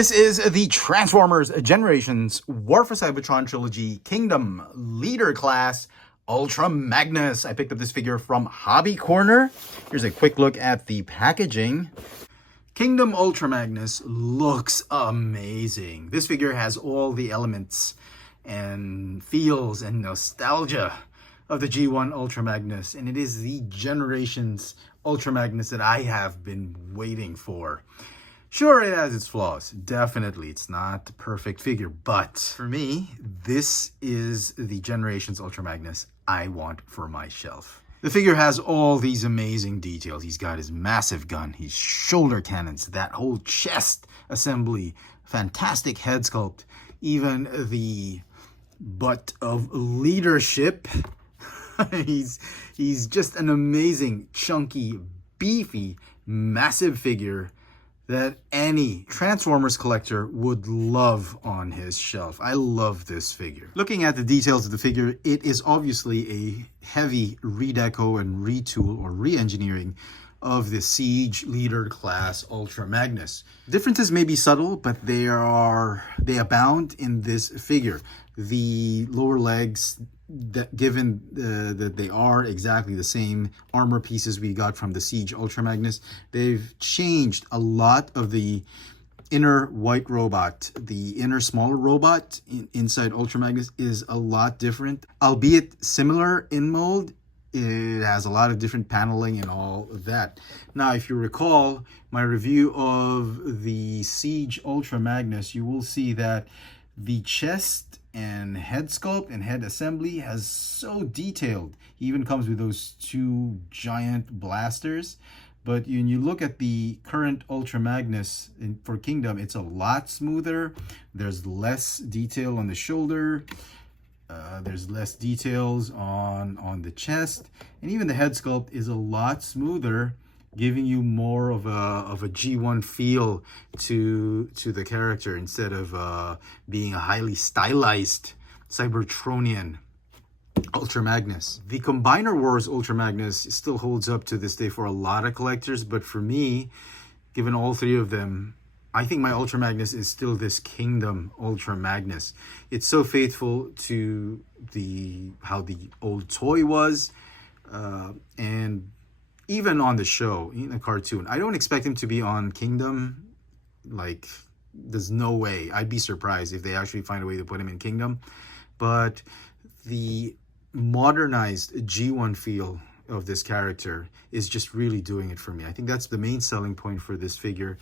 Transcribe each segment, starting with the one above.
This is the Transformers Generations War for Cybertron Trilogy Kingdom Leader Class Ultra Magnus. I picked up this figure from Hobby Corner. Here's a quick look at the packaging. Kingdom Ultra Magnus looks amazing. This figure has all the elements and feels and nostalgia of the G1 Ultra Magnus, and it is the Generations Ultra Magnus that I have been waiting for. Sure, it has its flaws. Definitely, it's not the perfect figure. But for me, this is the Generations Ultra Magnus I want for my shelf. The figure has all these amazing details. He's got his massive gun, his shoulder cannons, that whole chest assembly, fantastic head sculpt, even the butt of leadership. He's just an amazing, chunky, beefy, massive figure that any Transformers collector would love on his shelf. I love this figure. Looking at the details of the figure, it is obviously a heavy redeco and retool or re-engineering of the Siege Leader class Ultra Magnus. Differences may be subtle, but they abound in this figure. The lower legs, given that they are exactly the same armor pieces we got from the Siege Ultra Magnus, they've changed a lot of the inner white robot. The inner smaller robot inside Ultra Magnus is a lot different, albeit similar in mold. It has a lot of different paneling and all of that. Now, if you recall my review of the Siege Ultra Magnus, you will see that the chest and head sculpt and head assembly has so detailed. He even comes with those two giant blasters. But when you look at the current Ultra Magnus for Kingdom, it's a lot smoother. There's less detail on the shoulder. There's less details on the chest, and even the head sculpt is a lot smoother, giving you more of a G1 feel to the character instead of being a highly stylized Cybertronian Ultra Magnus. The Combiner Wars Ultra Magnus still holds up to this day for a lot of collectors, but for me, given all three of them, I think my Ultra Magnus is still this Kingdom Ultra Magnus. It's so faithful to how the old toy was, and even on the show, in the cartoon. I don't expect him to be on Kingdom. Like, there's no way. I'd be surprised if they actually find a way to put him in Kingdom. But the modernized G1 feel of this character is just really doing it for me. I think that's the main selling point for this figure.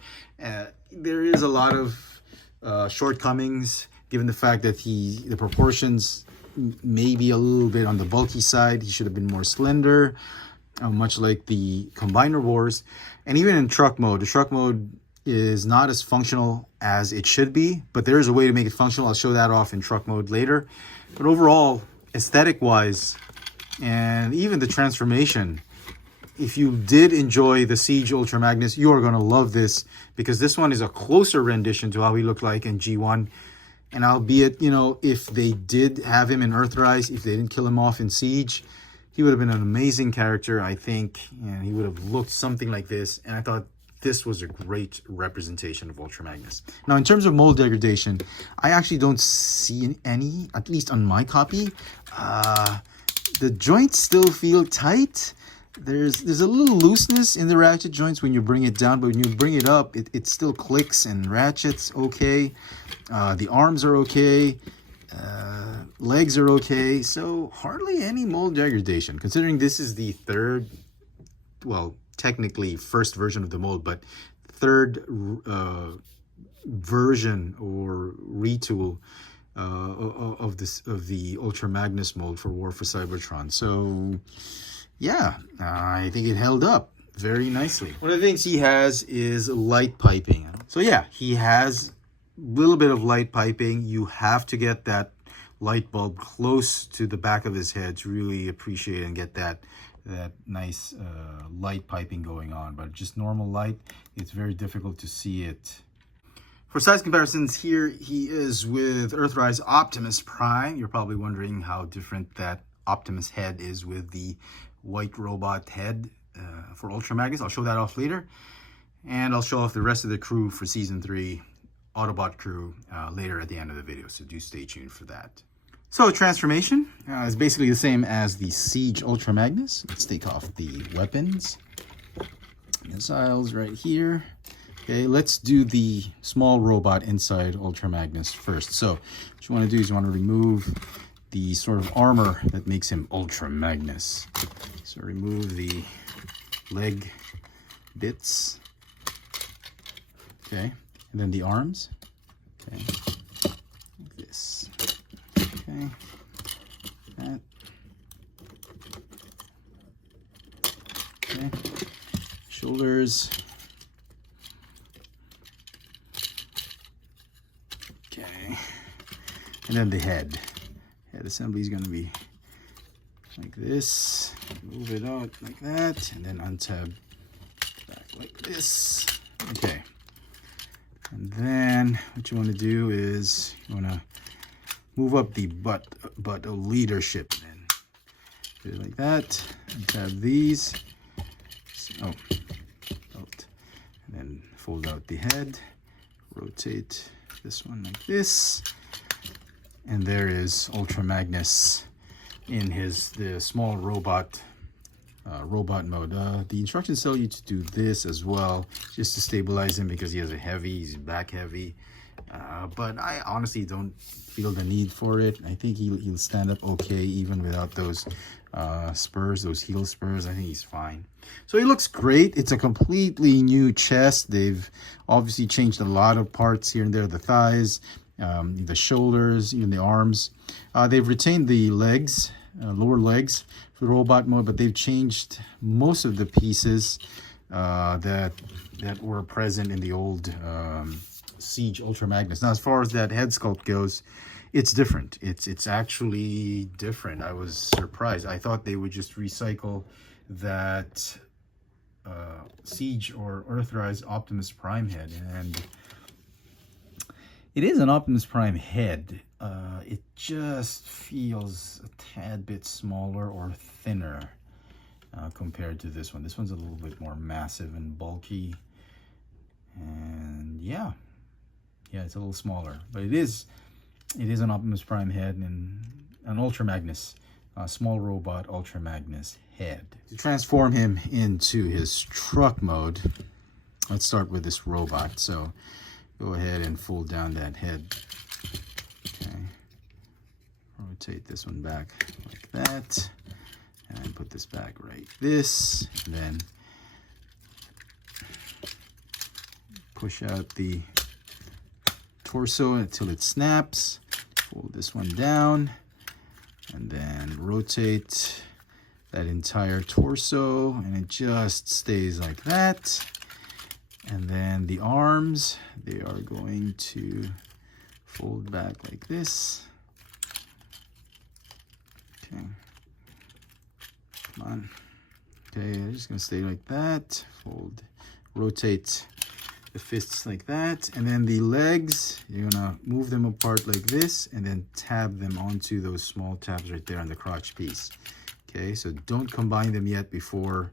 There is a lot of shortcomings, given the fact that the proportions may be a little bit on the bulky side. He should have been more slender, much like the Combiner Wars. And even in truck mode, the truck mode is not as functional as it should be, but there is a way to make it functional. I'll show that off in truck mode later. But overall, aesthetic-wise, and even the transformation, if you did enjoy the Siege Ultra Magnus, you are going to love this, because this one is a closer rendition to how he looked like in G1. And albeit, you know, if they did have him in Earthrise, if they didn't kill him off in Siege, he would have been an amazing character, I think, and he would have looked something like this. And I thought this was a great representation of Ultra Magnus. Now, in terms of mold degradation, I actually don't see any, at least on my copy. The joints still feel tight. There's a little looseness in the ratchet joints when you bring it down, but when you bring it up, it still clicks and ratchets okay. The arms are okay. Legs are okay. So hardly any mold degradation, considering this is the third, well, technically first version of the mold, but third version or retool of the Ultra Magnus mold for War for Cybertron. So yeah, I think it held up very nicely. One of the things he has is light piping. So yeah, he has a little bit of light piping. You have to get that light bulb close to the back of his head to really appreciate and get that nice light piping going on. But just normal light, it's very difficult to see it. For size comparisons, here he is with Earthrise Optimus Prime. You're probably wondering how different that Optimus head is with the white robot head for Ultra Magnus. I'll show that off later. And I'll show off the rest of the crew for Season 3 Autobot crew later at the end of the video, so do stay tuned for that. So transformation is basically the same as the Siege Ultra Magnus. Let's take off the weapons. Missiles right here. Okay, let's do the small robot inside Ultra Magnus first. So what you want to do is you want to remove the sort of armor that makes him Ultra Magnus. So remove the leg bits. Okay, and then the arms. Okay, like this. Okay, that. Okay, shoulders. Okay, and then the head. Head assembly is going to be like this. Move it out like that, and then untab back like this. Okay, and then what you want to do is you want to move up the butt of leadership. Then do it like that. Untab these. Oh, out. And then fold out the head. Rotate this one like this. And there is Ultra Magnus in the small robot mode. The instructions tell you to do this as well, just to stabilize him because he's back heavy. But I honestly don't feel the need for it. I think he'll stand up okay even without those spurs, those heel spurs. I think he's fine. So he looks great. It's a completely new chest. They've obviously changed a lot of parts here and there, the thighs, the shoulders, even the arms. They've retained the legs, lower legs for the robot mode, but they've changed most of the pieces that were present in the old Siege Ultra Magnus. Now, as far as that head sculpt goes, it's different. It's actually different. I was surprised. I thought they would just recycle that Siege or Earthrise Optimus Prime head, and it is an Optimus Prime head. It just feels a tad bit smaller or thinner compared to this one. This one's a little bit more massive and bulky, and yeah, it's a little smaller, but it is an Optimus Prime head and an Ultra Magnus, small robot Ultra Magnus head. To transform him into his truck mode, let's start with this robot. So go ahead and fold down that head. Okay, rotate this one back like that, and put this back right this, and then push out the torso until it snaps. Fold this one down, and then rotate that entire torso, and it just stays like that. And then the arms, they are going to fold back like this. Okay, come on. Okay, they're just gonna stay like that. Fold, rotate the fists like that, and then the legs, you're gonna move them apart like this, and then tab them onto those small tabs right there on the crotch piece. Okay, so don't combine them yet before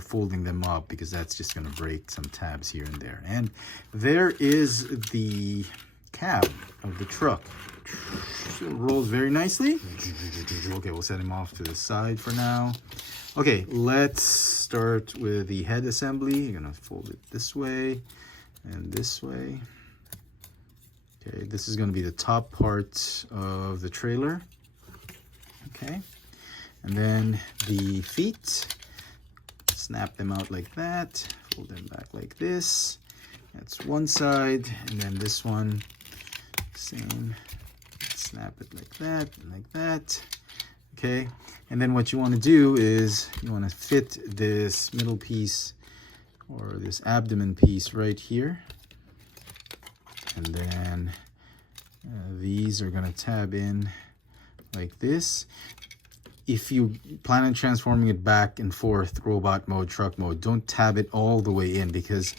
folding them up, because that's just going to break some tabs here and there. And there is the cab of the truck. So it rolls very nicely. Okay, we'll set him off to the side for now. Okay, let's start with the head assembly. You're going to fold it this way and this way. Okay, this is going to be the top part of the trailer. Okay, and then the feet, snap them out like that, fold them back like this. That's one side, and then this one, same, snap it like that, and like that. Okay, and then what you want to do is you want to fit this middle piece or this abdomen piece right here, and then these are going to tab in like this. If you plan on transforming it back and forth, robot mode, truck mode, don't tab it all the way in, because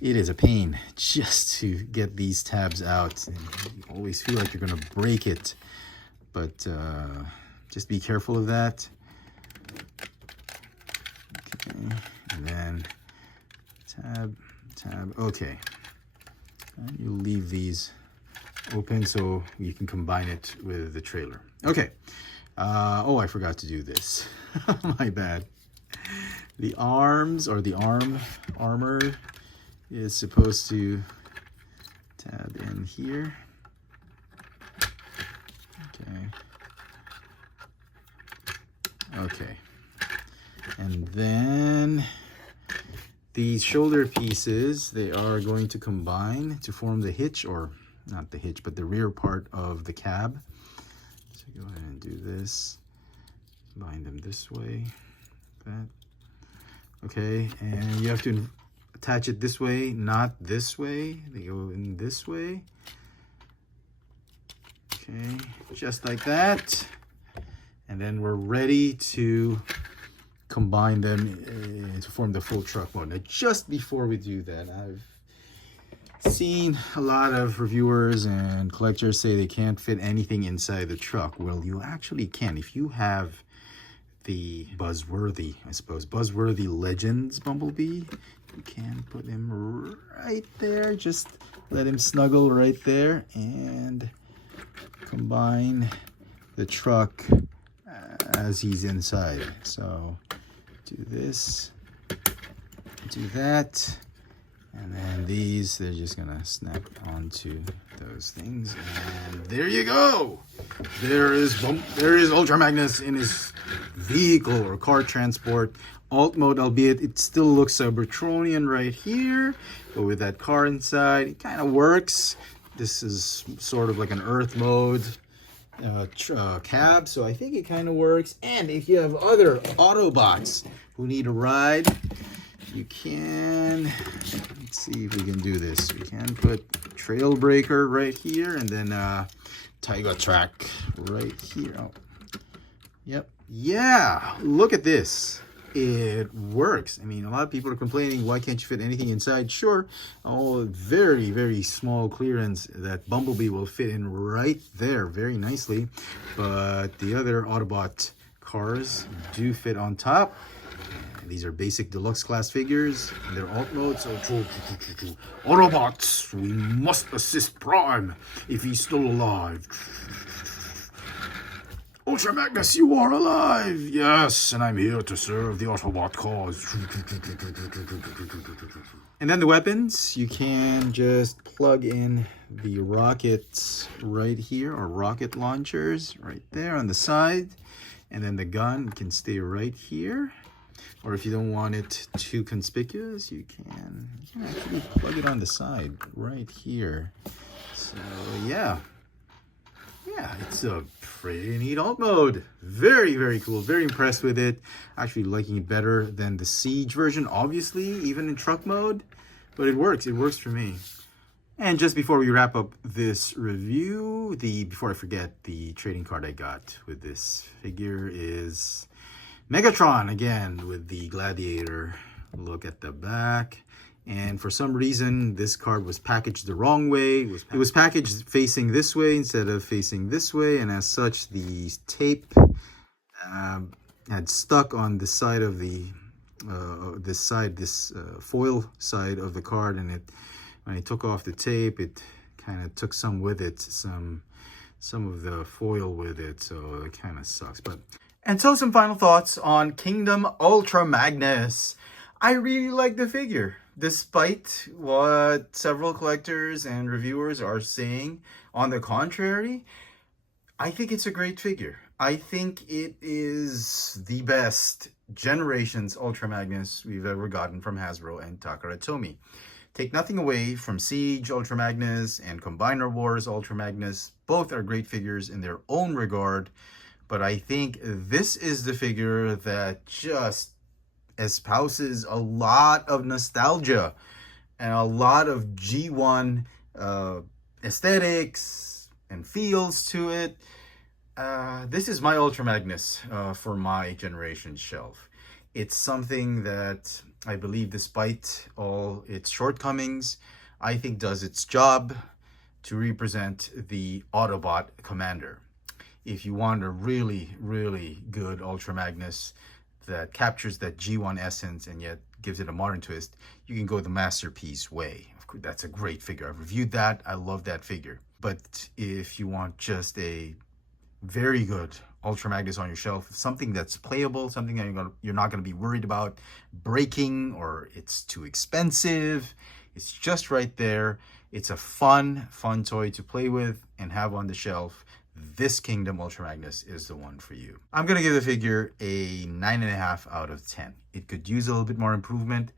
it is a pain just to get these tabs out. And you always feel like you're going to break it, but just be careful of that. Okay, and then tab, okay. And you leave these open so you can combine it with the trailer. Okay. Oh, I forgot to do this. My bad. The arms, or the armor is supposed to tab in here. Okay. And then these shoulder pieces, they are going to combine to form the hitch, or not the hitch, but the rear part of the cab. So go ahead and do this. Bind them this way. That. Okay, and you have to attach it this way, not this way. They go in this way. Okay, just like that. And then we're ready to combine them to form the full truck mode. Now, just before we do that, I've seen a lot of reviewers and collectors say they can't fit anything inside the truck. Well, you actually can. If you have the buzzworthy, I suppose, buzzworthy Legends Bumblebee, you can put him right there. Just let him snuggle right there and combine the truck as he's inside. So do this, do that, and then these, they're just gonna snap onto those things, and there you go. There is Ultra Magnus in his vehicle or car transport alt mode, albeit it still looks Cybertronian right here, but with that car inside, it kind of works. This is sort of like an Earth mode cab, so I think it kind of works. And if you have other Autobots who need a ride, you can, let's see if we can do this. We can put Trailbreaker right here, and then Tiger Track right here. Oh, yep. Yeah, look at this. It works. I mean, a lot of people are complaining, why can't you fit anything inside? Sure, all very, very small clearance that Bumblebee will fit in right there very nicely. But the other Autobot cars do fit on top. These are basic deluxe class figures. They're alt mode, so Autobots, we must assist Prime if he's still alive. Ultra Magnus, you are alive! Yes, and I'm here to serve the Autobot cause. And then the weapons, you can just plug in the rockets right here, or rocket launchers right there on the side. And then the gun can stay right here. Or if you don't want it too conspicuous, you can actually plug it on the side right here. So yeah. Yeah, it's a pretty neat alt mode. Very, very cool. Very impressed with it. Actually liking it better than the Siege version, obviously, even in truck mode. But it works. It works for me. And just before we wrap up this review, before I forget, the trading card I got with this figure is Megatron, again, with the Gladiator. Look at the back. And for some reason, this card was packaged the wrong way. It was packaged facing this way instead of facing this way. And as such, the tape had stuck on the side of the, this foil side of the card. And when I took off the tape, it kind of took some with it, some of the foil with it. So it kind of sucks. And so some final thoughts on Kingdom Ultra Magnus. I really like the figure. Despite what several collectors and reviewers are saying, on the contrary, I think it's a great figure. I think it is the best Generations Ultra Magnus we've ever gotten from Hasbro and Takara Tomy. Take nothing away from Siege Ultra Magnus and Combiner Wars Ultra Magnus. Both are great figures in their own regard, but I think this is the figure that just espouses a lot of nostalgia and a lot of G1 aesthetics and feels to it. This is my Ultra Magnus for my generation shelf. It's something that I believe, despite all its shortcomings, I think does its job to represent the Autobot commander. If you want a really, really good Ultra Magnus that captures that G1 essence and yet gives it a modern twist, you can go the Masterpiece way. Of that's a great figure. I've reviewed that. I love that figure. But if you want just a very good Ultra Magnus on your shelf, something that's playable, something that you're not going to be worried about breaking or it's too expensive, it's just right there. It's a fun toy to play with and have on the shelf. This Kingdom Ultra Magnus is the one for you. I'm going to give the figure a 9.5 out of 10. It could use a little bit more improvement,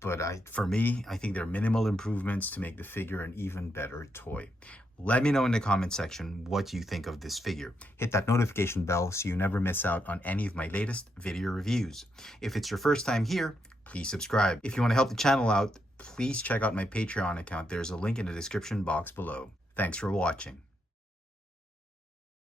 but for me, I think they're minimal improvements to make the figure an even better toy. Let me know in the comment section what you think of this figure. Hit that notification bell so you never miss out on any of my latest video reviews. If it's your first time here, please subscribe. If you want to help the channel out, please check out my Patreon account. There's a link in the description box below. Thanks for watching.